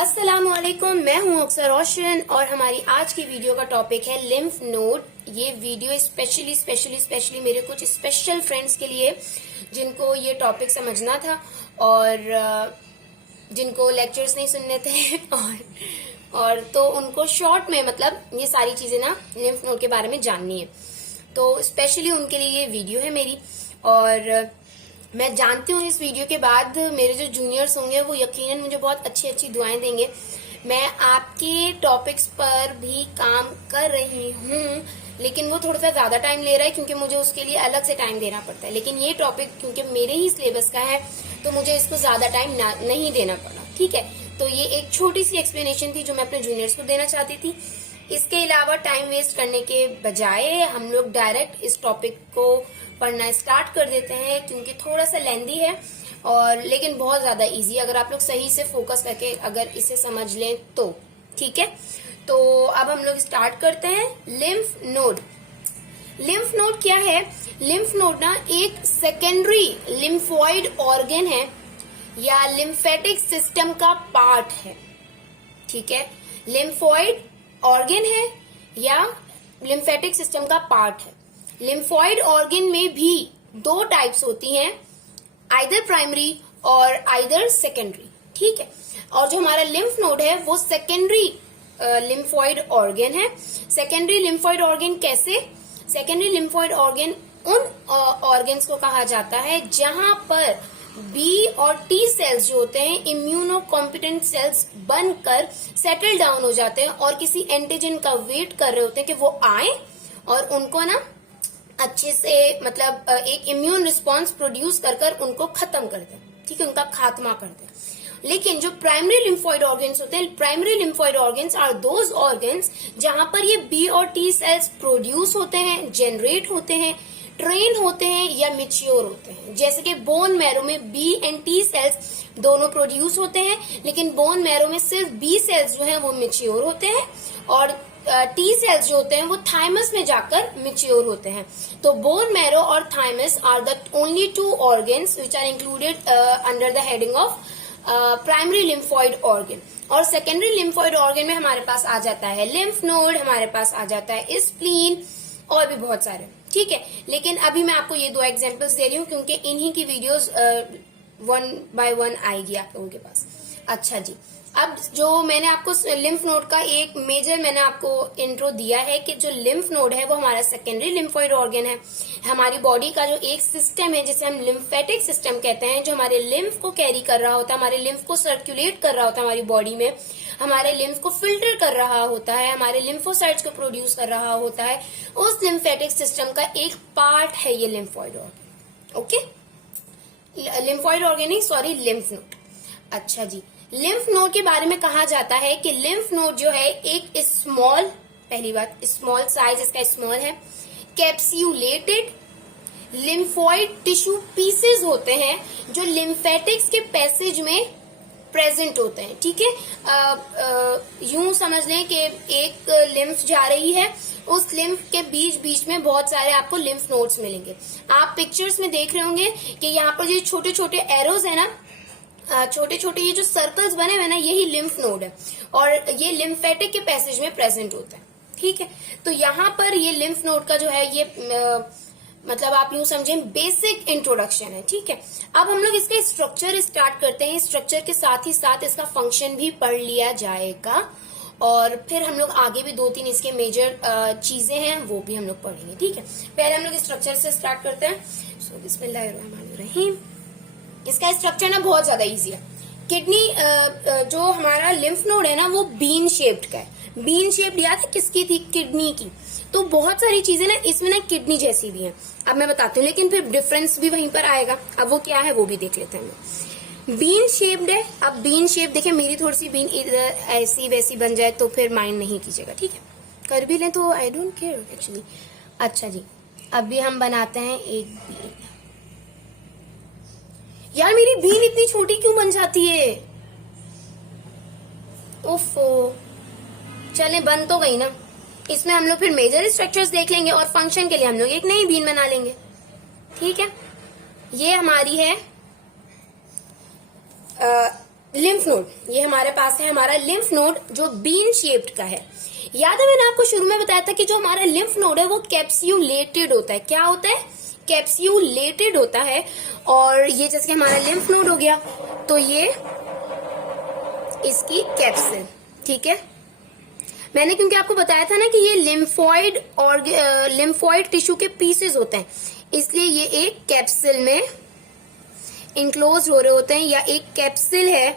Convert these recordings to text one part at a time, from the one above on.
अस्सलामुअलैकुम, मैं हूं अक्सर रोशन और हमारी आज की वीडियो का टॉपिक है लिम्फ नोड। ये वीडियो स्पेशली मेरे कुछ स्पेशल फ्रेंड्स के लिए जिनको ये टॉपिक समझना था और जिनको लेक्चर्स नहीं सुनने थे और तो उनको शॉर्ट में मतलब ये सारी चीजें ना लिम्फ नोड के बारे में जाननी है, तो स्पेशली उनके लिए ये वीडियो है मेरी। और मैं जानती हूँ इस वीडियो के बाद मेरे जो जूनियर्स होंगे वो यकीनन मुझे बहुत अच्छी अच्छी दुआएं देंगे। मैं आपके टॉपिक्स पर भी काम कर रही हूँ, लेकिन वो थोड़ा सा ज्यादा टाइम ले रहा है क्योंकि मुझे उसके लिए अलग से टाइम देना पड़ता है। लेकिन ये टॉपिक क्योंकि मेरे ही सिलेबस का है तो मुझे इसको ज्यादा टाइम नहीं देना पड़ा। ठीक है, तो ये एक छोटी सी एक्सप्लेनेशन थी जो मैं अपने जूनियर्स को देना चाहती थी। इसके अलावा टाइम वेस्ट करने के बजाय हम लोग डायरेक्ट इस टॉपिक को पढ़ना स्टार्ट कर देते हैं क्योंकि थोड़ा सा लेंदी है और लेकिन बहुत ज्यादा इजी अगर आप लोग सही से फोकस करके अगर इसे समझ लें तो। ठीक है, तो अब हम लोग स्टार्ट करते हैं। लिम्फ नोड, लिम्फ नोड क्या है? लिम्फ नोड ना एक सेकेंडरी लिम्फॉइड ऑर्गन है या लिम्फेटिक सिस्टम का पार्ट है। ठीक है, लिम्फॉइड ऑर्गन है या लिम्फेटिक सिस्टम का पार्ट है। लिम्फॉइड ऑर्गन में भी दो टाइप्स होती हैं, आइदर प्राइमरी और आइदर सेकेंडरी। ठीक है, और जो हमारा लिम्फ नोड है वो सेकेंडरी लिम्फॉइड ऑर्गन है। सेकेंडरी लिम्फॉइड ऑर्गन कैसे? सेकेंडरी लिम्फॉइड ऑर्गन उन ऑर्गन्स को कहा जाता है जहां पर बी और टी सेल्स जो होते हैं इम्यूनो कॉम्पिटेंट सेल्स बनकर सेटल डाउन हो जाते हैं और किसी एंटीजन का वेट कर रहे होते हैं कि वो आए और उनको ना अच्छे से मतलब एक इम्यून रिस्पांस प्रोड्यूस कर उनको खत्म कर दे। ठीक है, उनका खात्मा कर दे। लेकिन जो प्राइमरी लिम्फॉइड ऑर्गन्स होते हैं, primary lymphoid organs are those organs जहां पर ये बी और टी सेल्स प्रोड्यूस होते हैं, जनरेट होते हैं, ट्रेन होते हैं या मिच्योर होते हैं। जैसे कि बोन मैरो में बी एंड टी सेल्स दोनों प्रोड्यूस होते हैं, लेकिन बोन मैरो में सिर्फ बी सेल्स जो हैं वो मिच्योर होते हैं और टी सेल्स जो होते हैं वो थाइमस में जाकर मिच्योर होते हैं। तो बोन मैरो और thymus are the only two organs which are included under the heading of primary lymphoid organ. और सेकेंडरी लिम्फॉइड ऑर्गन में हमारे पास आ जाता है लिम्फ नोड, हमारे पास आ जाता है स्प्लीन और भी बहुत सारे। ठीक है, लेकिन अभी मैं आपको ये दो एग्जांपल्स दे रही हूँ क्योंकि इन्हीं की वीडियोस 1 by 1 आएगी आप लोगों के पास। अच्छा जी, अब जो मैंने आपको लिम्फ नोड का एक मेजर मैंने आपको इंट्रो दिया है कि जो लिम्फ नोड है वो हमारा सेकेंडरी लिम्फॉइड ऑर्गन है। हमारी बॉडी का जो एक सिस्टम है जिसे हम लिम्फेटिक सिस्टम कहते हैं, जो हमारे लिम्फ को कैरी कर रहा होता है, हमारे लिम्फ को सर्कुलेट कर रहा होता है हमारी बॉडी में, हमारे लिम्फ को फिल्टर कर रहा होता है, हमारे लिम्फोसाइट्स को प्रोड्यूस कर रहा होता है। उस लिम्फेटिक सिस्टम का एक पार्ट है ये lymphoid organ. Okay, lymphoid organ नहीं, सॉरी, लिम्फ नोड। अच्छा जी, लिम्फ नोड के बारे में कहा जाता है कि लिम्फ नोड जो है एक स्मॉल, पहली बात स्मॉल साइज इसका स्मॉल है, कैप्स्यूलेटेड लिम्फॉइड टिश्यू पीसेज होते हैं जो लिम्फेटिक्स के पैसेज में प्रेजेंट होते हैं। ठीक है, यूं समझ लें कि एक लिम्फ जा रही है, उस लिम्फ के बीच बीच में बहुत सारे आपको लिम्फ नोड्स मिलेंगे। आप पिक्चर्स में देख रहे होंगे कि यहाँ पर ये छोटे छोटे एरोज है ना, छोटे छोटे ये जो सर्कल्स बने हुए ना, यही लिम्फ नोड है और ये लिम्फेटिक के पैसेज में प्रेजेंट होता है। ठीक है, तो यहाँ पर ये लिम्फ नोड का जो है ये मतलब आप यूं समझें बेसिक इंट्रोडक्शन है। ठीक है, अब हम लोग इसका स्ट्रक्चर स्टार्ट करते हैं। स्ट्रक्चर के साथ ही साथ इसका फंक्शन भी पढ़ लिया जाएगा और फिर हम लोग आगे भी 2-3 इसके मेजर चीजें हैं वो भी हम लोग पढ़ेंगे। ठीक है, पहले हम लोग स्ट्रक्चर से स्टार्ट करते हैं। सो बिस्मिल्लाहिर्रहमानिर्रहीम। इसका स्ट्रक्चर ना बहुत ज्यादा इजी है। किडनी जो हमारा लिम्फ नोड है ना वो बीन शेप्ड का है। बीन शेप्ड याद है किसकी थी? किडनी की। तो बहुत सारी चीजें ना इसमें ना किडनी जैसी भी हैं। अब मैं बताती हूँ, लेकिन फिर डिफरेंस भी वहीं पर आएगा। अब वो क्या है वो भी देख लेते हैं। बीन शेप्ड है। अब बीन शेप देखिए, मेरी थोड़ी सी बीन ऐसी वैसी बन जाए तो फिर माइंड नहीं कीजिएगा। ठीक है, कर भी लें तो आई डोंट केयर एक्चुअली। अच्छा जी, अभी हम बनाते हैं एक बीन। यार मेरी बीन इतनी छोटी क्यों बन जाती है? ओफो, चले बन तो गई ना। इसमें हम लोग फिर मेजर स्ट्रक्चर्स देख लेंगे और फंक्शन के लिए हम लोग एक नई बीन बना लेंगे। ठीक है, ये हमारी है लिम्फ नोड, ये हमारे पास है हमारा लिम्फ नोड जो बीन शेप्ड का है। याद है मैंने आपको शुरू में बताया था कि जो हमारा लिम्फ नोड है वो कैप्स्यूलेटेड होता है। क्या होता है? कैप्स्यूलेटेड होता है। और ये जैसे हमारा लिम्फ नोड हो गया तो ये इसकी कैप्सूल, ठीक है। मैंने क्योंकि आपको बताया था ना कि ये लिम्फॉइड और लिम्फॉइड टिश्यू के पीसेस होते हैं, इसलिए ये एक कैप्सूल में इनक्लोज हो रहे होते हैं या एक कैप्सूल है।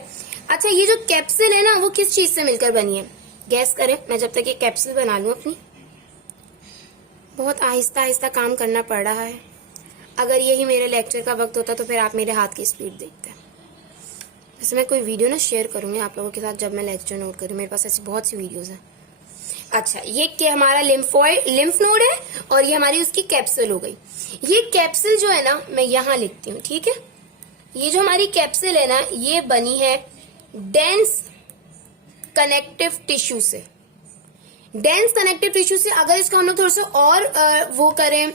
अच्छा, ये जो कैप्सूल है ना वो किस चीज से मिलकर बनी है? गैस करें, मैं जब तक ये कैप्सूल बना लूं अपनी। बहुत आहिस्ता आहिस्ता काम करना पड़ रहा है। अगर यही मेरे लेक्चर का वक्त होता तो फिर आप मेरे हाथ की स्पीड देखते। वैसे मैं कोई वीडियो ना शेयर करूंगी आप लोगों के साथ जब मैं लेक्चर नोट करूँ, मेरे पास ऐसी बहुत सी वीडियोस हैं। अच्छा, ये क्या हमारा लिम्फ नोड है और ये हमारी उसकी कैप्सूल हो गई। ये कैप्सूल जो है ना मैं यहां लिखती हूँ, ठीक है। ये जो हमारी कैप्सूल है ना ये बनी है डेंस कनेक्टिव टिश्यू से। डेंस कनेक्टिव टिश्यू से अगर इसको हम लोग थोड़ा सा और वो करें,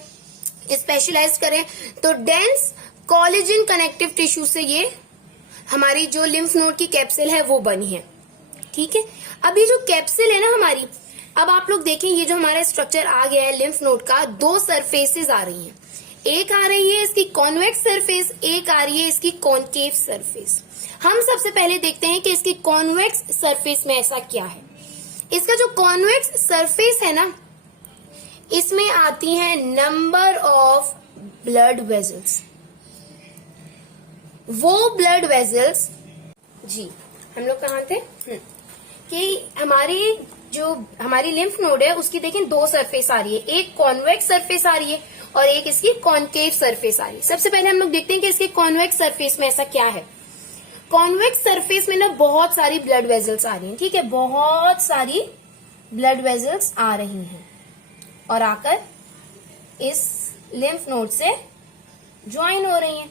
स्पेशलाइज करें तो डेंस कोलेजन कनेक्टिव टिश्यू से ये हमारी जो लिम्फ नोड की कैप्सूल है वो बनी है, ठीक है। अब ये जो कैप्सूल है ना हमारी, अब आप लोग देखें ये जो हमारा स्ट्रक्चर आ गया है लिम्फ नोड का, दो सरफेसेस आ रही हैं। एक आ रही है इसकी कॉन्वेक्स सरफेस, एक आ रही है इसकी कॉनकेव सरफेस। हम सबसे पहले देखते हैं कि इसकी कॉन्वेक्स सरफेस में ऐसा क्या है। इसका जो कॉन्वेक्स सरफेस है ना इसमें आती है नंबर ऑफ ब्लड वेजल्स। वो ब्लड वेजल्स, जी हम लोग कहाँ थे कि हमारी लिम्फ नोड है उसकी देखिए दो सरफेस आ रही है, एक कॉन्वेक्स सरफेस आ रही है और एक इसकी कॉनकेव सरफेस आ रही है। सबसे पहले हम लोग देखते हैं कि इसके कॉन्वेक्स सरफेस में ऐसा क्या है। कॉन्वेक्स सरफेस में ना बहुत सारी ब्लड वेजल्स आ रही हैं, ठीक है, बहुत सारी ब्लड वेजल्स आ रही हैं और आकर इस लिम्फ नोड से ज्वाइन हो रही हैं।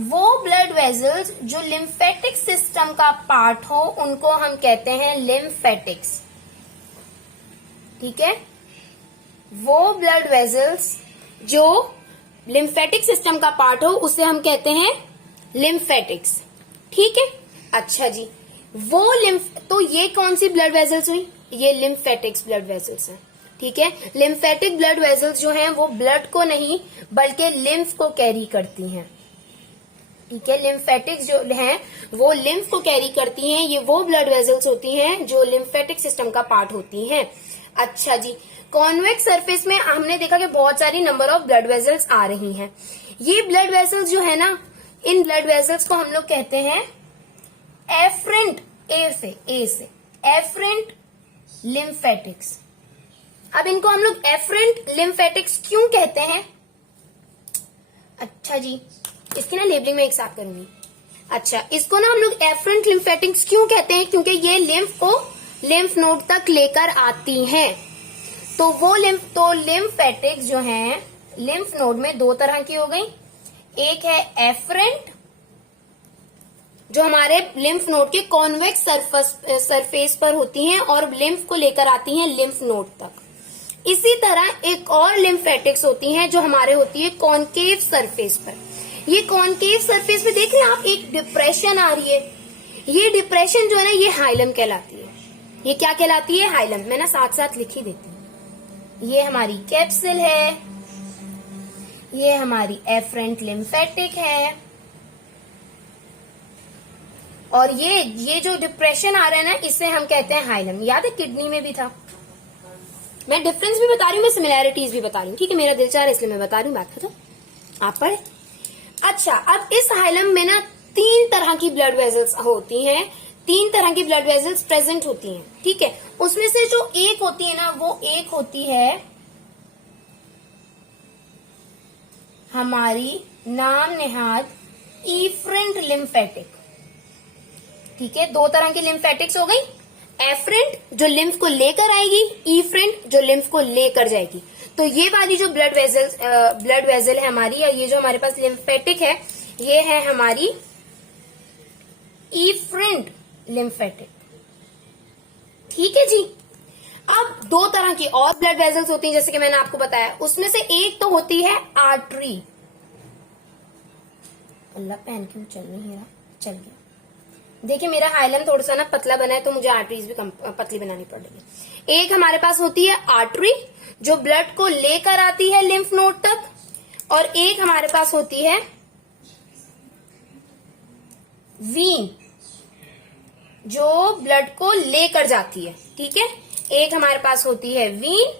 वो ब्लड वेजल्स जो लिम्फेटिक सिस्टम का पार्ट हो उनको हम कहते हैं लिम्फेटिक्स, ठीक है। वो ब्लड वेजल्स जो लिम्फेटिक सिस्टम का पार्ट हो उसे हम कहते हैं लिम्फेटिक्स, ठीक है। अच्छा जी, तो ये कौन सी ब्लड वेजल्स हुई? ये लिम्फेटिक्स ब्लड वेजल्स हैं, ठीक है। लिम्फेटिक ब्लड वेजल्स जो हैं वो ब्लड को नहीं बल्कि लिम्फ को कैरी करती हैं, ठीक है। लिम्फेटिक्स जो हैं वो लिम्फ को कैरी करती हैं। ये वो ब्लड वेजल्स होती हैं जो लिम्फेटिक सिस्टम का पार्ट होती हैं। अच्छा जी, कॉन्वेक्स सरफेस में हमने देखा कि बहुत सारी नंबर ऑफ ब्लड वेजल्स आ रही हैं। ये ब्लड वेजल्स जो है ना, इन ब्लड वेजल्स को हम लोग कहते हैं एफरेंट, ए से एफरेंट लिम्फेटिक्स। अब इनको हम लोग एफरेंट लिम्फेटिक्स क्यों कहते हैं? अच्छा जी, इसकी ना लेबलिंग में एक साथ करूंगी। अच्छा, इसको ना हम लोग एफरेंट लिम्फेटिक्स क्यों कहते हैं? क्योंकि ये लिम्फ को लिम्फ नोड तक लेकर आती हैं। तो लिम्फेटिक्स जो हैं लिम्फ नोड में दो तरह की हो गई। एक है एफरेंट जो हमारे लिम्फ नोड के कॉन्वेक्स सरफेस पर होती हैं और लिम्फ को लेकर आती हैं लिम्फ नोड तक। इसी तरह एक और लिम्फेटिक्स होती हैं जो हमारे होती है कॉनकेव सरफेस पर। ये कॉनकेव सरफेस पे देख रहे हैं आप, एक डिप्रेशन आ रही है। ये डिप्रेशन जो है ना ये हाइलम कहलाती है। ये क्या कहलाती है? हाइलम। मैं ना साथ साथ लिख ही देती हूँ। ये हमारी कैप्सूल है, ये हमारी एफरेंट लिम्फेटिक है और ये जो डिप्रेशन आ रहा है ना इसे हम कहते हैं हाइलम। याद है किडनी में भी था। मैं डिफरेंस भी बता रही हूँ, मैं सिमिलैरिटीज भी बता रही हूँ, ठीक है। मेरा दिल चाह रहा है इसलिए मैं बता रही हूँ, बात खत्म, आप पढ़े। अच्छा, अब इस हाइलम में ना तीन तरह की ब्लड वेजल्स होती हैं, तीन तरह की ब्लड वेजल्स प्रेजेंट होती हैं, ठीक है। उसमें से जो एक होती है ना वो एक होती है हमारी नाम नेहाद इफरेंट लिम्फेटिक, ठीक है। दो तरह की लिम्फेटिक्स हो गई, एफरेंट जो लिम्फ को लेकर आएगी, इफरेंट जो लिम्फ को लेकर जाएगी। तो ये वाली जो ब्लड वेजल है हमारी, या ये जो हमारे पास लिम्फेटिक है, ये है हमारी इफरेंट लिम्फेटिक, ठीक है जी। अब दो तरह की और ब्लड वेजल्स होती हैं जैसे कि मैंने आपको बताया। उसमें से एक तो होती है आर्टरी। अल्लाह पेन क्यों चल नहीं रहा, चल गया। देखिए मेरा हाइलम थोड़ा सा ना पतला बना है, तो मुझे आर्टरीज भी पतली बनानी पड़ रही है। एक हमारे पास होती है आर्टरी जो ब्लड को लेकर आती है लिम्फ नोड तक, और एक हमारे पास होती है वीन जो ब्लड को लेकर जाती है। ठीक है, एक हमारे पास होती है वीन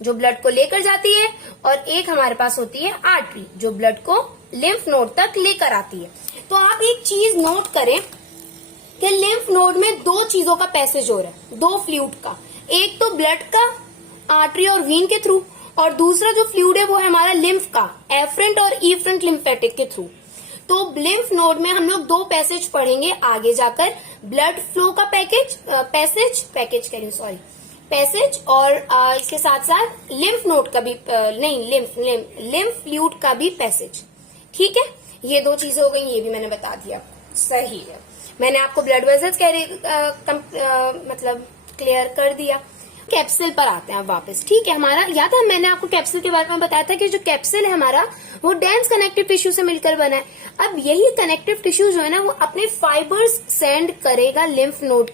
जो ब्लड को लेकर जाती है, और एक हमारे पास होती है आर्टरी जो ब्लड को लिम्फ नोड तक लेकर आती है। तो आप एक चीज नोट करें कि लिम्फ नोड में दो चीजों का पैसेज हो रहा है, दो फ्लूइड का, एक तो ब्लड का आर्टरी और वीन के थ्रू, और दूसरा जो फ्लूइड है वो है हमारा लिम्फ का एफरेंट और इफरेंट लिम्फेटिक के थ्रू। तो लिम्फ नोड में हम लोग दो पैसेज पढ़ेंगे आगे जाकर, ब्लड फ्लो का पैसेज और इसके साथ साथ लिम्फ नोड का भी लिम्फ फ्लूइड का भी पैसेज। ठीक है, ये दो चीजें हो गई, ये भी मैंने बता दिया। सही है, मैंने आपको ब्लड वेसल्स मतलब क्लियर कर दिया। कैप्सूल पर आते हैं अब वापस। ठीक है, हमारा याद है मैंने आपको कैप्सूल के बारे में बताया था कि जो कैप्सूल है हमारा वो डेंस कनेक्टिव टिश्यू से मिलकर बना है। अब यही कनेक्टिव टिश्यू जो है ना वो अपने फाइबर्स सेंड करेगा लिम्फ नोड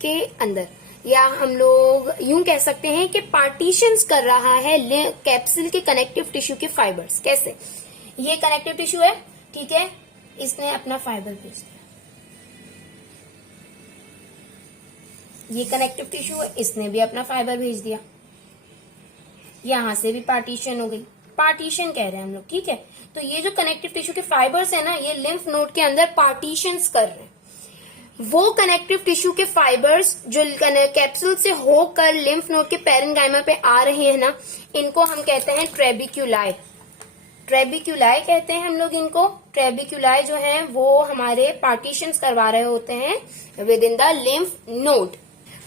के अंदर, या हम लोग यूं कह सकते हैं कि पार्टीशंस कर रहा है कैप्सूल के कनेक्टिव टिश्यू के फाइबर्स। कैसे? ये कनेक्टिव टिश्यू है, ठीक है, इसने अपना फाइबर भेज दिया, ये कनेक्टिव टिश्यू है, इसने भी अपना फाइबर भेज दिया, यहां से भी पार्टीशन हो गई, पार्टीशन कह रहे हैं हम लोग। ठीक है, तो ये जो कनेक्टिव टिश्यू के फाइबर्स है ना, ये लिम्फ नोड के अंदर पार्टीशंस कर रहे हैं। वो कनेक्टिव टिश्यू के फाइबर्स जो कैप्सूल से होकर लिम्फ नोड के पेरेन्काइमा पे आ रहे हैं ना, इनको हम कहते हैं ट्रेबिक्यूलाई। ट्रेबिक्यूलाई कहते हैं हम लोग इनको। ट्रेबिक्यूलाई जो है वो हमारे पार्टीशंस करवा रहे होते हैं with in the lymph node.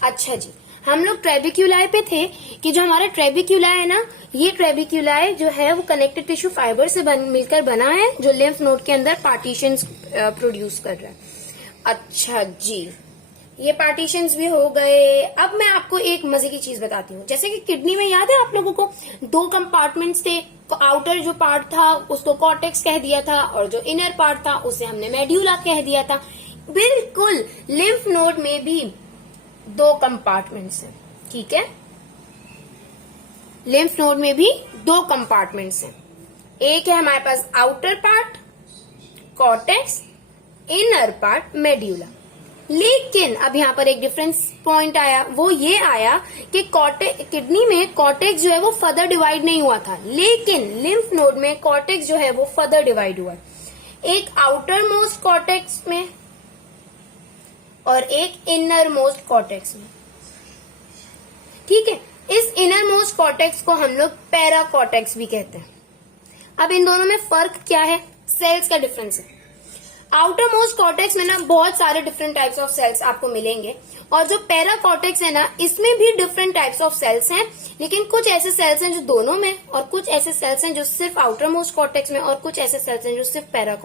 अच्छा जी, हम लोग ट्रेबिक्यूलाई पे थे कि जो हमारा ट्रेबिक्यूलाई है ना, ये ट्रेबिक्यूलाई जो है वो कनेक्टिव टिश्यू फाइबर से मिलकर बना है जो लिम्फ नोड के अंदर पार्टीशंस प्रोड्यूस कर रहा है। अच्छा जी, ये पार्टीशंस भी हो गए। अब मैं आपको एक मजे की चीज बताती हूँ। जैसे कि किडनी में याद है आप लोगों को दो कंपार्टमेंट्स थे, आउटर जो पार्ट था उसको कॉर्टेक्स कह दिया था, और जो इनर पार्ट था उसे हमने मेड्यूला कह दिया था। बिल्कुल लिम्फ नोड में भी दो कंपार्टमेंट्स हैं। ठीक है, लिम्फ नोड में भी दो कंपार्टमेंट्स हैं। एक है हमारे पास outer part cortex, inner part medulla. लेकिन अब यहाँ पर एक डिफरेंस पॉइंट आया, वो ये आया कि किडनी में कॉर्टेक्स जो है वो फर्दर डिवाइड नहीं हुआ था, लेकिन लिम्फ नोड में कॉर्टेक्स जो है वो फर्दर डिवाइड हुआ, एक आउटर मोस्ट कॉर्टेक्स में और एक इनर मोस्ट कॉर्टेक्स में। ठीक है, इस इनर मोस्ट कॉर्टेक्स को हम लोग पैरा कॉर्टेक्स भी कहते हैं। अब इन दोनों में फर्क क्या है? सेल्स का डिफरेंस है। आउटर मोस्ट कॉर्टेक्स में ना बहुत सारे डिफरेंट टाइप्स ऑफ सेल्स आपको मिलेंगे, और जो पैरा कॉर्टेक्स है ना इसमें भी डिफरेंट टाइप्स ऑफ सेल्स हैं, लेकिन कुछ ऐसे सेल्स हैं जो दोनों में, और कुछ ऐसे सेल्स हैं जो सिर्फ आउटर मोस्ट कॉर्टेक्स में, और कुछ ऐसे सेल्स हैं जो सिर्फ पैरा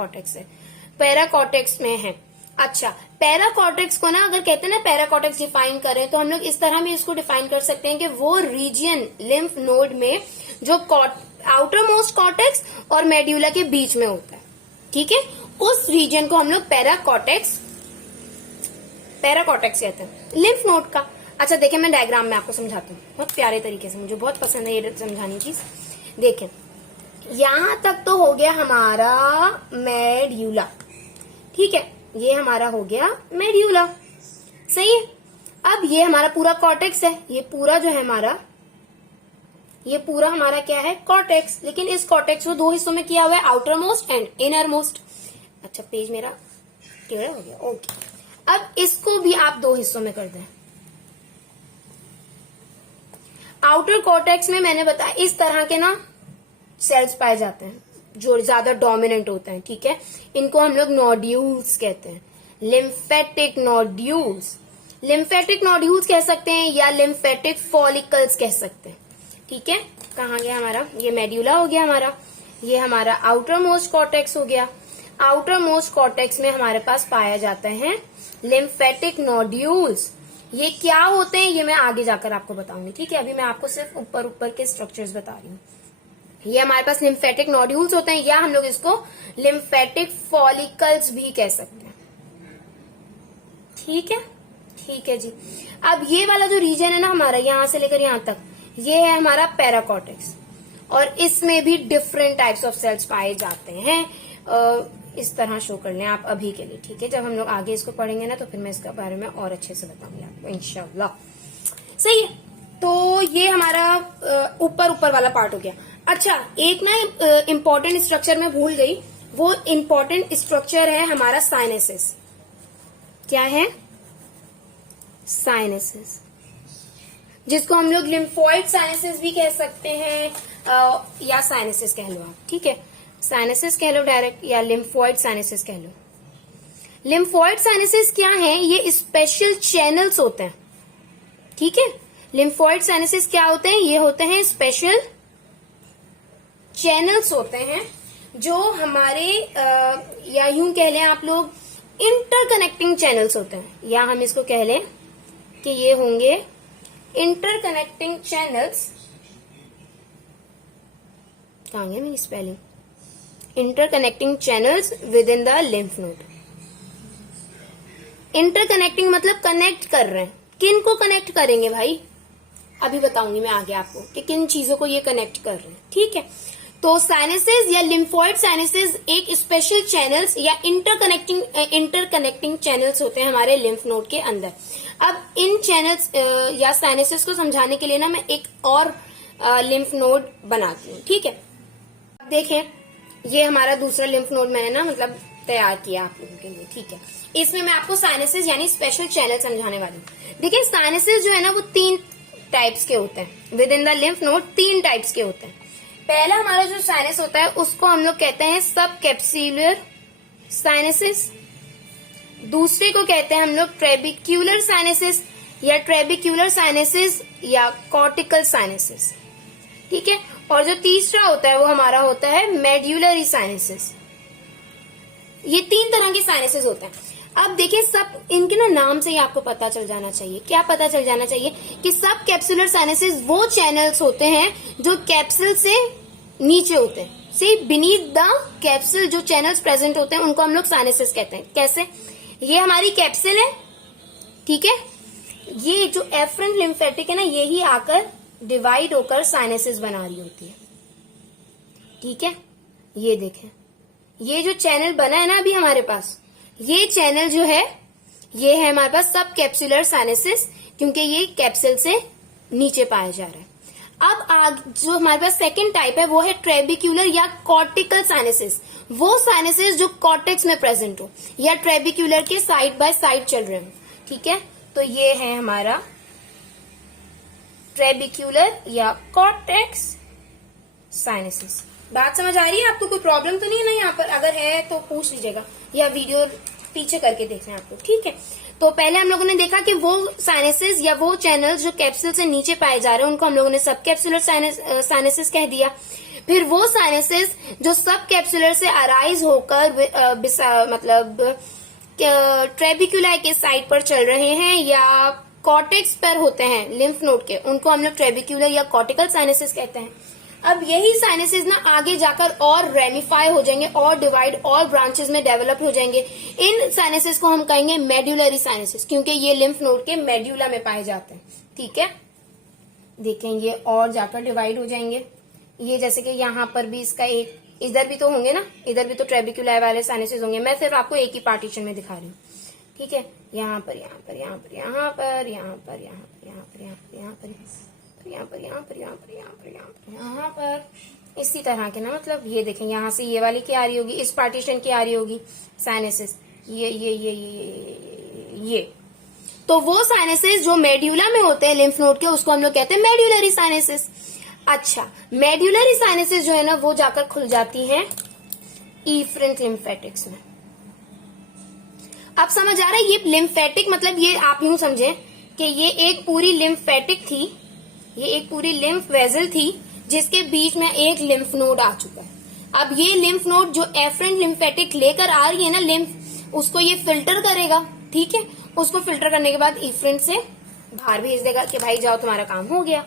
कॉर्टेक्स में है। अच्छा, पैरा कॉर्टेक्स को ना अगर कहते हैं ना पैरा कॉर्टेक्स डिफाइन करें तो हम लोग इस तरह भी इसको डिफाइन कर सकते हैं कि वो रीजन लिम्फ नोड में जो आउटर मोस्ट कॉर्टेक्स और मेड्यूला के बीच में होता है। ठीक है, उस रीजन को हम लोग पैरा कॉर्टेक्स कहते हैं लिम्फ नोड का। अच्छा देखिए, मैं डायग्राम में आपको समझाती हूँ बहुत प्यारे तरीके से, मुझे बहुत पसंद है ये समझानी चीज। देखें, यहां तक तो हो गया हमारा मेड्यूला। ठीक है, ये हमारा हो गया मेड्यूला, सही है। अब ये हमारा पूरा कॉर्टेक्स है, ये पूरा जो है हमारा, ये पूरा हमारा क्या है? कॉर्टेक्स। लेकिन इस कॉर्टेक्स को दो हिस्सों में किया हुआ है, outer most and inner most. अच्छा, पेज मेरा टेढ़ा हो गया, ओके। अब इसको भी आप दो हिस्सों में कर दें। आउटर कॉर्टेक्स में मैंने बताया इस तरह के ना सेल्स पाए जाते हैं जो ज्यादा डोमिनेंट होते हैं। ठीक है, इनको हम लोग नोड्यूल्स कहते हैं, लिम्फेटिक नोड्यूल्स। लिम्फेटिक नोड्यूल्स कह सकते हैं या लिम्फेटिक फॉलिकल्स कह सकते हैं। ठीक है, कहाँ गया हमारा? ये मेड्यूला हो गया हमारा, ये हमारा आउटर मोस्ट कॉर्टेक्स हो गया। आउटर मोस्ट कॉर्टेक्स में हमारे पास पाया जाते हैं लिम्फेटिक नोड्यूल्स। ये क्या होते हैं ये मैं आगे जाकर आपको बताऊंगी। ठीक है, अभी मैं आपको सिर्फ ऊपर के स्ट्रक्चर्स बता रही हूँ। ये हमारे पास लिम्फेटिक नोड्यूल्स होते हैं, या हम लोग इसको लिम्फेटिक फॉलिकल्स भी कह सकते हैं। ठीक है, ठीक है जी। अब ये वाला जो रीजन है ना हमारा, यहां से लेकर यहां तक, ये है हमारा पैराकॉर्टेक्स, और इसमें भी डिफरेंट टाइप्स ऑफ सेल्स पाए जाते हैं। इस तरह शो कर लें आप अभी के लिए, ठीक है। जब हम लोग आगे इसको पढ़ेंगे ना तो फिर मैं इसके बारे में और अच्छे से बताऊंगी आपको इंशाल्लाह। सही है, तो ये हमारा ऊपर ऊपर वाला पार्ट हो गया। अच्छा, एक ना इम्पोर्टेंट स्ट्रक्चर मैं भूल गई, वो इम्पोर्टेंट स्ट्रक्चर है हमारा साइनेसिस। क्या है? साइनेसिस, जिसको हम लोग लिम्फोइड साइनेसिस भी कह सकते हैं, या साइनेसिस कह लो आप, ठीक है। साइनेसिस कह लो डायरेक्ट, या लिम्फोइड साइनेसिस कह लो। लिम्फोइड साइनेसिस क्या है? ये स्पेशल चैनल्स होते हैं, ठीक है। लिम्फोइड साइनेसिस क्या होते हैं? ये होते हैं स्पेशल चैनल्स होते हैं, जो हमारे या यूं कह लें आप लोग इंटरकनेक्टिंग चैनल्स होते हैं, या हम इसको कह लें कि ये होंगे इंटरकनेक्टिंग चैनल्स। कहां गया मेरी spelling? Interconnecting channels with in the lymph node. Interconnecting मतलब कनेक्ट कर रहे हैं। किन को कनेक्ट करेंगे भाई? अभी बताऊंगी मैं आगे आपको कि किन चीजों को ये कनेक्ट कर रहे हैं, ठीक है। तो साइनेसिस या लिम्फोइड साइनेसिस एक स्पेशल चैनल्स या इंटरकनेक्टिंग चैनल्स होते हैं हमारे लिम्फ नोड के अंदर। अब इन चैनल्स या साइनेसिस को समझाने के लिए ना मैं एक और लिम्फ नोड बनाती हूँ, ठीक है। अब देखें, ये हमारा दूसरा लिम्फ नोड मैंने ना मतलब तैयार किया आप लोगों के लिए, ठीक है। इसमें मैं आपको साइनेसिस यानी स्पेशल चैनल समझाने वाली हूँ। देखिए, साइनेसिस जो है ना वो 3 टाइप्स के होते हैं with in the lymph node. 3 types के होते हैं। पहला हमारा जो साइनस होता है उसको हम लोग कहते हैं सब कैप्सुलर साइनेसिस। दूसरे को कहते हैं हम लोग ट्रेबिक्यूलर साइनेसिस या ट्रेबिक्यूलर साइनेसिस या कॉर्टिकल साइनेसिस, ठीक है। और जो तीसरा होता है वो हमारा होता है मेड्यूलरी साइनेसिस। ये 3 तरह के साइनेसिस होते हैं। अब देखिए, सब इनके ना नाम से ही आपको पता चल जाना चाहिए। क्या पता चल जाना चाहिए? कि सब कैप्सुलर साइनेसिस वो चैनल्स होते हैं जो कैप्सूल से नीचे होते हैं। सी बीनीथ द कैप्सूल जो चैनल्स प्रेजेंट होते हैं उनको हम लोग साइनेसिस कहते हैं। कैसे? ये हमारी कैप्सूल है, ठीक है। ये जो एफरेंट लिम्फेटिक है ना, यही आकर डिवाइड होकर साइनेसिस बना रही होती है, ठीक है। ये देखें, ये जो चैनल बना है ना अभी हमारे पास, ये चैनल जो है ये है हमारे पास सब कैप्सुलर साइनेसिस, क्योंकि ये कैप्सूल से नीचे पाया जा रहा है। अब जो हमारे पास सेकंड टाइप है वो है ट्रेबिक्यूलर या कॉर्टिकल साइनेसिस। वो साइनेसिस जो कॉर्टेक्स में प्रेजेंट हो या ट्रेबिक्यूलर के साइड बाय साइड चल रहे हो, ठीक है। तो ये है हमारा ट्रेबिक्यूलर या कॉर्टेक्स साइनेसिस। बात समझ आ रही है आपको? कोई प्रॉब्लम तो नहीं है ना यहाँ पर? अगर है तो पूछ लीजिएगा या वीडियो पीछे करके देखना है आपको, ठीक है। तो पहले हम लोगों ने देखा कि वो साइनेसिस या वो चैनल्स जो कैप्सूल से नीचे पाए जा रहे हैं उनको हम लोगों ने सब कैप्सुलर साइनेसिस कह दिया। फिर वो साइनेसिस जो सब कैप्सुलर से अराइज होकर मतलब ट्रेबिक्यूला के साइड पर चल रहे हैं या कॉर्टेक्स पर होते हैं लिम्फ नोड के, उनको हम लोग ट्रेबिक्यूलर या कॉर्टिकल साइनेसिस कहते हैं। अब यही साइनेसिस ना आगे जाकर और रेमिफाई हो जाएंगे और डिवाइड और ब्रांचेस में डेवलप हो जाएंगे। इन साइनेसिस को हम कहेंगे मेड्यूलरी साइनेसिस, क्योंकि ये लिम्फ नोड के मेड्यूला में पाए जाते हैं, ठीक है। देखें, ये और जाकर डिवाइड हो जाएंगे। ये जैसे कि यहाँ पर भी इसका एक, इधर भी तो होंगे ना, इधर भी तो ट्रेबिक्यूला वाले साइनेसिस होंगे। मैं सिर्फ आपको एक ही पार्टीशन में दिखा रही हूँ, ठीक है। यहाँ पर, यहाँ पर, यहाँ पर, यहाँ पर, यहाँ पर, यहाँ पर, यहाँ पर, यहाँ पर, यहाँ पर, यहाँ पर, यहाँ पर, यहाँ पर, यहाँ पर, यहाँ पर, यहाँ पर, इसी तरह के ना, मतलब ये देखें, यहाँ से ये वाली क्या आ रही होगी, इस पार्टीशन की आ रही होगी साइनेसिस, ये। तो वो साइनेसिस जो मेड्यूला में होते हैं लिम्फ नोड के, उसको हम लोग कहते हैं मेड्यूलरी साइनेसिस। अच्छा, मेड्यूलरी साइनेसिस जो है ना वो जाकर खुल जाती हैं इफरेंट लिम्फेटिक्स में। अब समझ आ रहा है? ये लिम्फेटिक मतलब ये आप यूं समझें कि ये एक पूरी लिम्फेटिक थी, ये एक पूरी लिम्फ वेजल थी जिसके बीच में एक लिम्फ नोड आ चुका है। अब ये लिम्फ नोड जो एफरेंट लिम्फेटिक लेकर आ रही है ना लिम्फ, उसको ये फिल्टर करेगा, ठीक है। उसको फिल्टर करने के बाद इफरेंट से बाहर भेज देगा कि भाई जाओ तुम्हारा काम हो गया,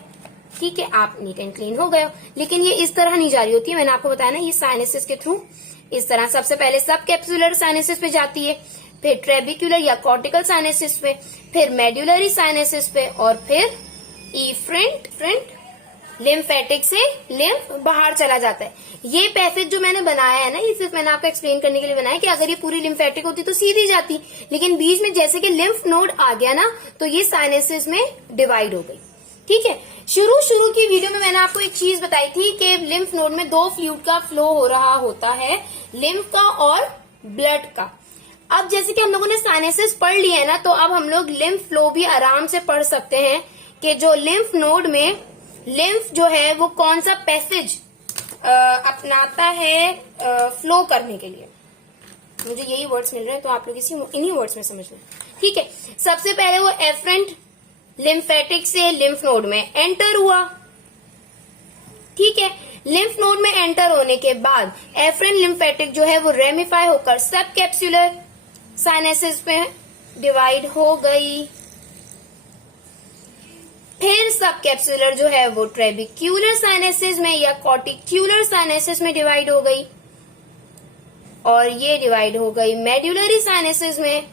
ठीक है, आप नीट एंड क्लीन हो गए हो। लेकिन ये इस तरह नहीं जारी होती है, मैंने आपको बताया ना, ये साइनसिस के थ्रू इस तरह सबसे पहले सब कैप्सुलर साइनसिस पे जाती है, फिर ट्रेबिक्युलर या कॉर्टिकल साइनसिस पे, फिर मेड्युलरी साइनसिस पे, और फिर इफ्रेंट लिम्फेटिक से लिम्फ बाहर चला जाता है। ये पैसेज जो मैंने बनाया है ना, ये सिर्फ मैंने आपको एक्सप्लेन करने के लिए बनाया कि अगर ये पूरी लिम्फेटिक होती तो सीधी जाती, लेकिन बीच में जैसे कि लिम्फ नोड आ गया ना, तो ये साइनसिस में डिवाइड हो गई। ठीक है, शुरू की वीडियो में मैंने आपको एक चीज बताई थी कि लिम्फ नोड में दो फ्लूइड का फ्लो हो रहा होता है, लिम्फ का और ब्लड का। अब जैसे कि हम लोगों ने साइनसिस पढ़ लिया है ना, तो अब हम लोग लिम्फ फ्लो भी आराम से पढ़ सकते हैं कि जो लिम्फ नोड में लिम्फ जो है वो कौन सा पैसेज अपनाता है फ्लो करने के लिए। मुझे यही वर्ड्स मिल रहे हैं, तो आप लोग इन्हीं वर्ड्स में समझ लें। ठीक है, सबसे पहले वो एफरेंट लिम्फेटिक से लिम्फ नोड में एंटर हुआ। ठीक है, लिम्फ नोड में एंटर होने के बाद एफरेंट लिम्फेटिक जो है वो रेमिफाई होकर सब कैप्सुलर साइनसिस में डिवाइड हो गई। फिर सब कैप्सुलर जो है वो ट्रेबिक्युलर साइनसिस में या कॉर्टिक्युलर साइनसिस में डिवाइड हो गई, और ये डिवाइड हो गई मेड्युलरी साइनसिस में,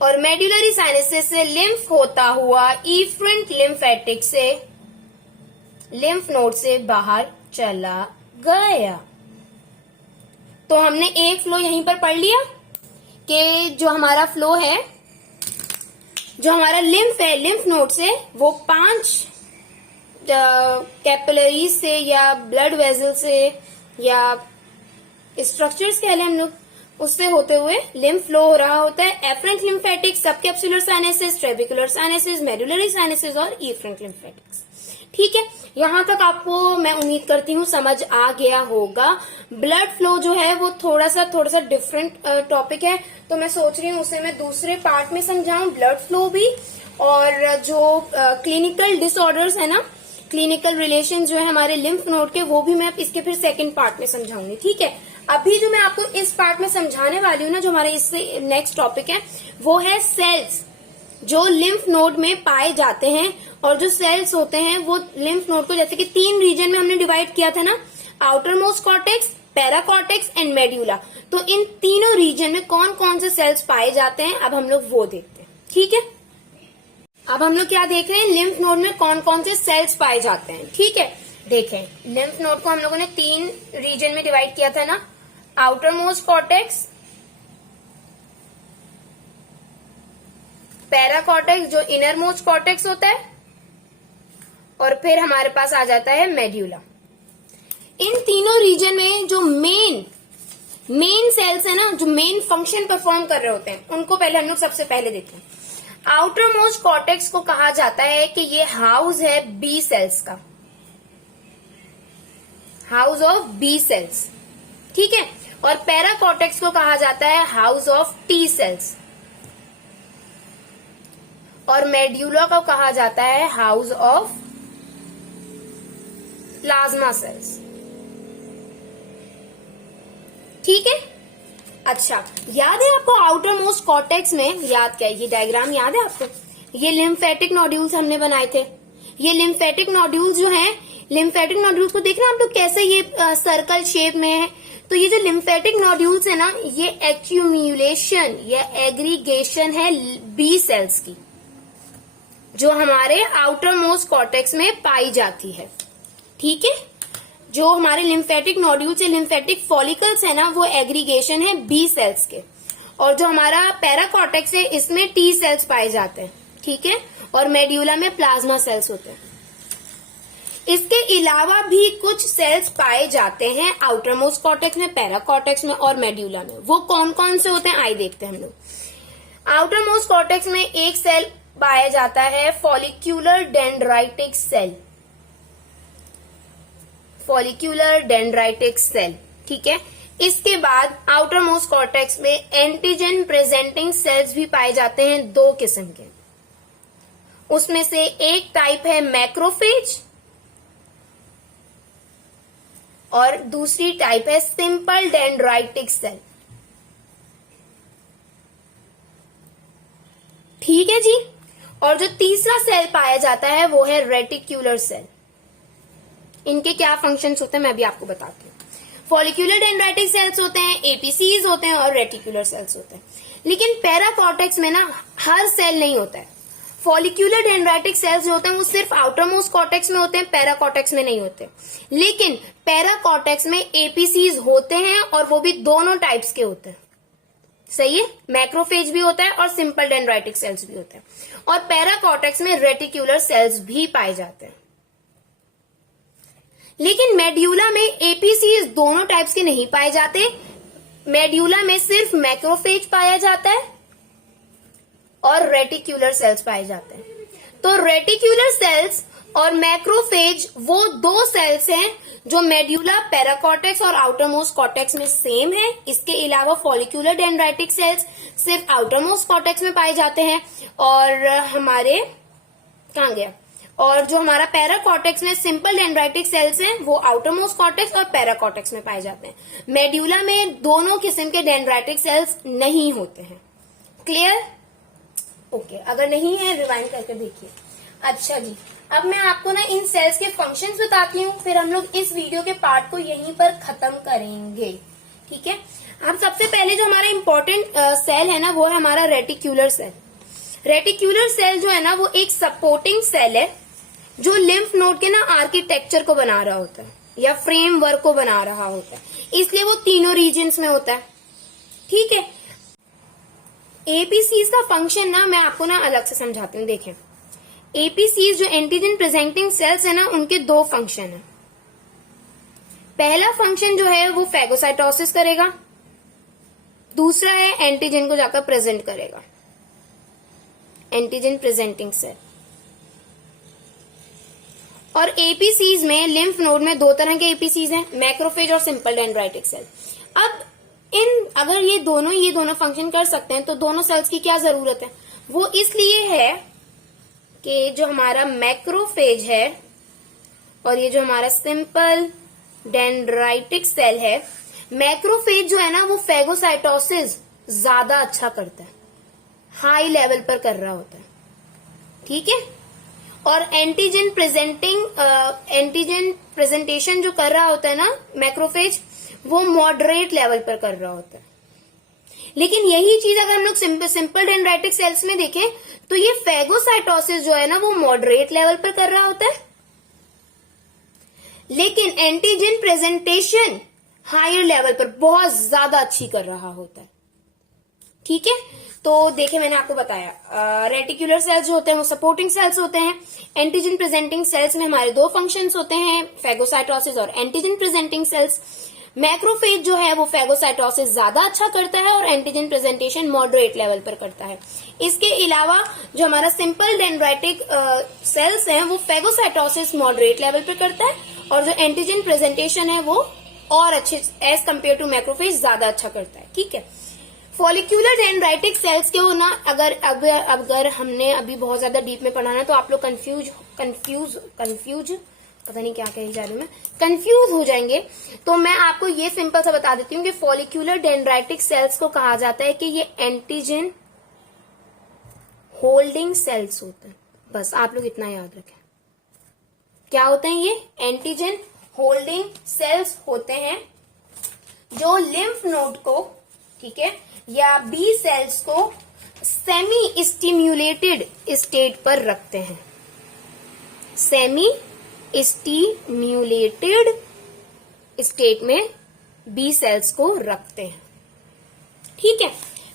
और मेड्युलरी साइनसिस से लिम्फ होता हुआ इफ्रेंट लिम्फेटिक से लिम्फ नोड से बाहर चला गया। तो हमने एक फ्लो यहीं पर पढ़ लिया कि जो हमारा फ्लो है, जो हमारा लिम्फ है लिम्फ नोड से, वो 5 कैपिलरीज से या ब्लड वेजल से या स्ट्रक्चर्स कह लें हम लोग, उससे होते हुए लिम्फ फ्लो हो रहा होता है। एफरेंट लिम्फेटिक, सब capsular sinuses, trabecular sinuses, medullary sinuses और इफ्रेंट लिम्फेटिक्स। ठीक है, यहां तक आपको मैं उम्मीद करती हूँ समझ आ गया होगा। ब्लड फ्लो जो है वो थोड़ा सा डिफरेंट टॉपिक है, तो मैं सोच रही हूँ उसे मैं दूसरे पार्ट में समझाऊं, ब्लड फ्लो भी, और जो क्लिनिकल डिसऑर्डर्स है ना, क्लिनिकल रिलेशन जो है हमारे लिम्फ नोड के, वो भी मैं इसके फिर सेकंड पार्ट में समझाऊंगी। ठीक है, अभी जो मैं आपको इस पार्ट में समझाने वाली हूँ ना, जो हमारे इससे नेक्स्ट टॉपिक है, वो है सेल्स जो लिम्फ नोड में पाए जाते हैं। और जो सेल्स होते हैं वो लिम्फ नोड को जैसे कि 3 रीजन में हमने डिवाइड किया था ना, outer most cortex, paracortex and medulla. तो इन तीनों रीजन में कौन कौन से सेल्स पाए जाते हैं, अब हम लोग वो देखते हैं। ठीक है, अब हम लोग क्या देख रहे हैं, लिम्फ नोड में कौन कौन से सेल्स पाए जाते हैं। ठीक है, देखें, लिम्फ नोड को हम लोगों ने 3 रीजन में डिवाइड किया था ना, आउटर मोस्ट कॉर्टेक्स, पैराकॉर्टेक्स जो इनर मोस्ट कॉर्टेक्स होता है, और फिर हमारे पास आ जाता है मेड्यूला। इन तीनों रीजन में जो मेन सेल्स है ना, जो मेन फंक्शन परफॉर्म कर रहे होते हैं, उनको पहले हम लोग सबसे पहले देखते हैं। आउटर मोस्ट कॉर्टेक्स को कहा जाता है कि ये हाउस है बी सेल्स का, हाउस ऑफ बी सेल्स। ठीक है, और पैराकॉर्टेक्स को कहा जाता है हाउस ऑफ टी सेल्स, और मेड्यूला को कहा जाता है हाउस ऑफ प्लाज्मा सेल्स। ठीक है, अच्छा, याद है आपको आउटर मोस्ट कॉर्टेक्स में, याद क्या है, ये डायग्राम याद है आपको, ये लिम्फेटिक नोड्यूल्स हमने बनाए थे। ये लिम्फेटिक नोड्यूल्स जो हैं, लिम्फेटिक नोड्यूल्स को देख रहे हैं आप लोग कैसे ये सर्कल शेप में है। तो ये जो लिम्फेटिक नोड्यूल्स है ना, ये एक्यूमुलेशन या एग्रीगेशन है बी सेल्स की, जो हमारे आउटर मोस्ट कॉर्टेक्स में पाई जाती है। ठीक है, जो हमारे लिम्फेटिक नोड्यूल्स या लिम्फेटिक फॉलिकल्स है ना, वो एग्रीगेशन है बी सेल्स के, और जो हमारा पैराकॉर्टेक्स है, इसमें टी सेल्स पाए जाते हैं। ठीक है, और मेड्यूला में प्लाज्मा सेल्स होते हैं। इसके अलावा भी कुछ सेल्स पाए जाते हैं आउटर मोस्ट कॉर्टेक्स में, पैराकॉर्टेक्स में और मेड्यूला में। वो कौन कौन से होते हैं आइए देखते हैं हम लोग। आउटर मोस्ट कॉर्टेक्स में एक सेल पाया जाता है follicular dendritic cell, follicular dendritic cell. ठीक है, इसके बाद आउटर मोस्ट कॉर्टेक्स में एंटीजन प्रेजेंटिंग सेल्स भी पाए जाते हैं, 2 किस्म के। उसमें से एक टाइप है मैक्रोफेज और दूसरी टाइप है सिंपल डेंड्राइटिक सेल। ठीक है जी, और जो तीसरा सेल पाया जाता है वो है रेटिक्यूलर सेल। इनके क्या फंक्शंस होते हैं मैं भी आपको बताती हूँ। फॉलिक्यूलर डेंड्राइटिक सेल्स होते हैं, एपीसीज होते हैं और रेटिक्यूलर सेल्स होते हैं। लेकिन पैराकॉर्टेक्स में ना हर सेल नहीं होता है। फॉलिक्यूलर डेंड्राइटिक सेल्स जो होते हैं वो सिर्फ आउटर मोस्ट कॉर्टेक्स में होते हैं, पैराकॉर्टेक्स में नहीं होते। लेकिन पैराकॉर्टेक्स में एपीसीज होते हैं और वो भी दोनों टाइप्स के होते हैं। सही है, मैक्रोफेज भी होता है और सिंपल डेंड्राइटिक सेल्स भी होते हैं। और पैराकॉर्टेक्स में रेटिक्यूलर सेल्स भी पाए जाते हैं। लेकिन मेड्यूला में एपीसीज दोनों टाइप्स के नहीं पाए जाते। मेड्यूला में सिर्फ मैक्रोफेज पाया जाता है और रेटिक्यूलर सेल्स पाए जाते हैं। तो रेटिक्यूलर सेल्स और मैक्रोफेज वो दो सेल्स हैं जो मेड्यूला, पैराकॉर्टेक्स और आउटर मोस्ट कॉर्टेक्स में सेम है। इसके अलावा फॉलिक्यूलर डेंड्राइटिक सेल्स सिर्फ आउटर मोस्ट कॉर्टेक्स में पाए जाते हैं और हमारे कहां गया, और जो हमारा पैराकॉर्टेक्स में सिंपल डेंड्राइटिक सेल्स हैं वो आउटर मोस्ट कॉर्टेक्स और पैराकॉर्टेक्स में पाए जाते हैं। मेड्यूला में दोनों किस्म के डेंड्राइटिक सेल्स नहीं होते हैं। क्लियर? ओके, अगर नहीं है रिवाइंड करके देखिए। अच्छा जी, अब मैं आपको ना इन सेल्स के फंक्शंस बताती हूँ, फिर हम लोग इस वीडियो के पार्ट को यहीं पर खत्म करेंगे। ठीक है, अब सबसे पहले जो हमारा इंपॉर्टेंट सेल है ना वो है हमारा रेटिक्यूलर सेल। रेटिक्यूलर सेल जो है ना वो एक सपोर्टिंग सेल है जो लिम्फ नोड के ना आर्किटेक्चर को बना रहा होता है या फ्रेमवर्क को बना रहा होता है, इसलिए वो तीनों रीजन्स में होता है। ठीक है, एपीसीज का फंक्शन ना मैं आपको ना अलग से समझाती हूँ। देखें, एपीसीज जो एंटीजन प्रेजेंटिंग सेल्स है ना उनके दो फंक्शन है। पहला फंक्शन जो है वो फैगोसाइटोसिस करेगा, दूसरा है एंटीजन को जाकर प्रेजेंट करेगा, एंटीजन प्रेजेंटिंग सेल। और एपीसीज में लिम्फ नोड में दो तरह के एपीसीज हैं, मैक्रोफेज और सिंपल डेंड्राइटिक सेल। अब अगर ये दोनों फंक्शन कर सकते हैं तो दोनों सेल्स की क्या जरूरत है? वो इसलिए है कि जो हमारा मैक्रोफेज है और ये जो हमारा सिंपल डेंड्राइटिक सेल है, मैक्रोफेज जो है ना वो फैगोसाइटोसिस ज्यादा अच्छा करता है, हाई लेवल पर कर रहा होता है। ठीक है, और एंटीजन प्रेजेंटेशन जो कर रहा होता है ना मैक्रोफेज, वो मॉडरेट लेवल पर कर रहा होता है। लेकिन यही चीज अगर हम लोग सिंपल डेंड्राइटिक सेल्स में देखें तो ये फैगोसाइटोसिस जो है ना वो मॉडरेट लेवल पर कर रहा होता है, लेकिन एंटीजन प्रेजेंटेशन हायर लेवल पर बहुत ज्यादा अच्छी कर रहा होता है। ठीक है, तो देखिए मैंने आपको बताया रेटिक्यूलर सेल्स जो होते हैं वो सपोर्टिंग सेल्स होते हैं। एंटीजन प्रेजेंटिंग सेल्स में हमारे दो फंक्शंस होते हैं, फैगोसाइटोसिस और एंटीजन प्रेजेंटिंग सेल्स। मैक्रोफेज जो है वो फैगोसाइटोसिस ज्यादा अच्छा करता है और एंटीजन प्रेजेंटेशन मॉडरेट लेवल पर करता है। इसके अलावा जो हमारा सिंपल डेंड्राइटिक सेल्स हैं वो फैगोसाइटोसिस मॉडरेट लेवल पर करता है और जो एंटीजन प्रेजेंटेशन है वो और अच्छे एज कम्पेयर टू मैक्रोफेज ज्यादा अच्छा करता है। ठीक है, फॉलिक्यूलर डेंड्राइटिक सेल्स के हो ना अगर हमने अभी बहुत ज्यादा डीप में पढ़ाना तो आप लोग कंफ्यूज पता नहीं क्या कही जा रही मैं, कंफ्यूज हो जाएंगे। तो मैं आपको ये सिंपल सा बता देती हूँ कि फॉलिक्यूलर डेंड्राइटिक सेल्स को कहा जाता है कि ये एंटीजन होल्डिंग सेल्स होते हैं। बस आप लोग इतना याद रखें, क्या होते हैं ये? एंटीजन होल्डिंग सेल्स होते हैं जो लिम्फ नोड को, ठीक है, या बी सेल्स को सेमी स्टिम्युलेटेड स्टेट पर रखते हैं। सेमी स्टिम्युलेटेड स्टेट में बी सेल्स को रखते हैं। ठीक है,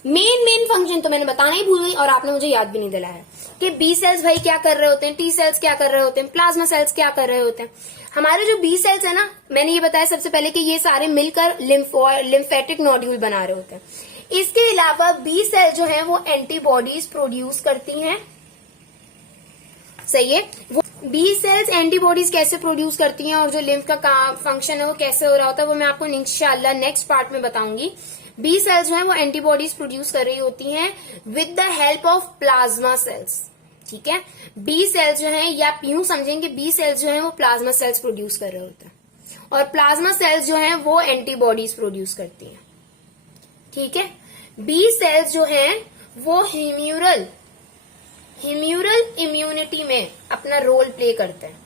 मेन फंक्शन तो मैंने बताना ही भूल गई और आपने मुझे याद भी नहीं दिलाया कि बी सेल्स भाई क्या कर रहे होते हैं, टी सेल्स क्या कर रहे होते हैं, प्लाज्मा सेल्स क्या कर रहे होते हैं। हमारे जो बी सेल्स है ना, मैंने ये बताया सबसे पहले कि ये सारे मिलकर लिम्फेटिक नोड्यूल बना रहे होते हैं। इसके अलावा बी सेल जो है वो एंटीबॉडीज प्रोड्यूस करती हैं। सही है, वो बी सेल्स एंटीबॉडीज कैसे प्रोड्यूस करती हैं और जो लिम्फ का फंक्शन है वो कैसे हो रहा होता है वो मैं आपको इंशाल्लाह नेक्स्ट पार्ट में बताऊंगी। बी सेल्स जो है वो एंटीबॉडीज प्रोड्यूस कर रही होती हैं with the help of plasma cells. ठीक है, बी सेल्स जो है, या यूं समझेंगे बी सेल्स जो है वो प्लाज्मा सेल्स प्रोड्यूस कर रहे होते हैं और प्लाज्मा सेल्स जो है वो एंटीबॉडीज प्रोड्यूस करती हैं। ठीक है, बी सेल्स जो है वो ह्यूमरल इम्यूनिटी में अपना रोल प्ले करते हैं,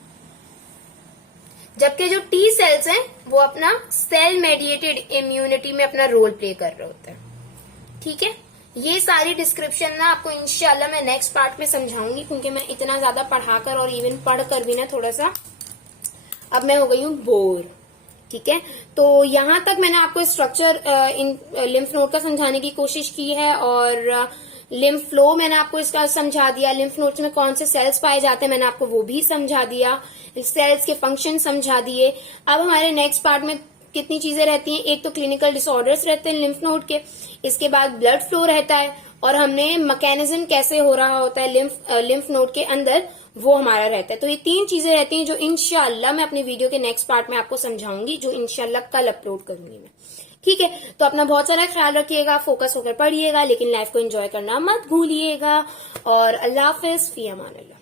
जबकि जो टी सेल्स हैं वो अपना सेल मेडिएटेड इम्यूनिटी में अपना रोल प्ले कर रहे होते हैं। ठीक है, ये सारी डिस्क्रिप्शन ना आपको इंशाल्लाह मैं नेक्स्ट पार्ट में समझाऊंगी, क्योंकि मैं इतना ज्यादा पढ़ाकर और इवन पढ़कर भी ना थोड़ा सा अब मैं हो गई हूँ बोर। ठीक है, तो यहां तक मैंने आपको स्ट्रक्चर इन लिम्फ नोड का समझाने की कोशिश की है, और लिम्फ फ्लो मैंने आपको इसका समझा दिया। लिम्फ नोड्स में कौन से सेल्स पाए जाते हैं मैंने आपको वो भी समझा दिया, सेल्स के फंक्शन समझा दिए। अब हमारे नेक्स्ट पार्ट में कितनी चीजें रहती हैं, एक तो क्लिनिकल डिसऑर्डर्स रहते हैं लिम्फ नोड के, इसके बाद ब्लड फ्लो रहता है, और हमने मैकेनिज्म कैसे हो रहा होता है लिम्फ नोड के अंदर वो हमारा रहता है। तो ये 3 चीजें रहती हैं जो इंशाल्लाह मैं अपनी वीडियो के नेक्स्ट पार्ट में आपको समझाऊंगी, जो इंशाल्लाह कल अपलोड करूंगी मैं। ठीक है, तो अपना बहुत सारा ख्याल रखिएगा, फोकस होकर पढ़िएगा, लेकिन लाइफ को एंजॉय करना मत भूलिएगा, और अल्लाह हाफिज, फी अमान अल्लाह।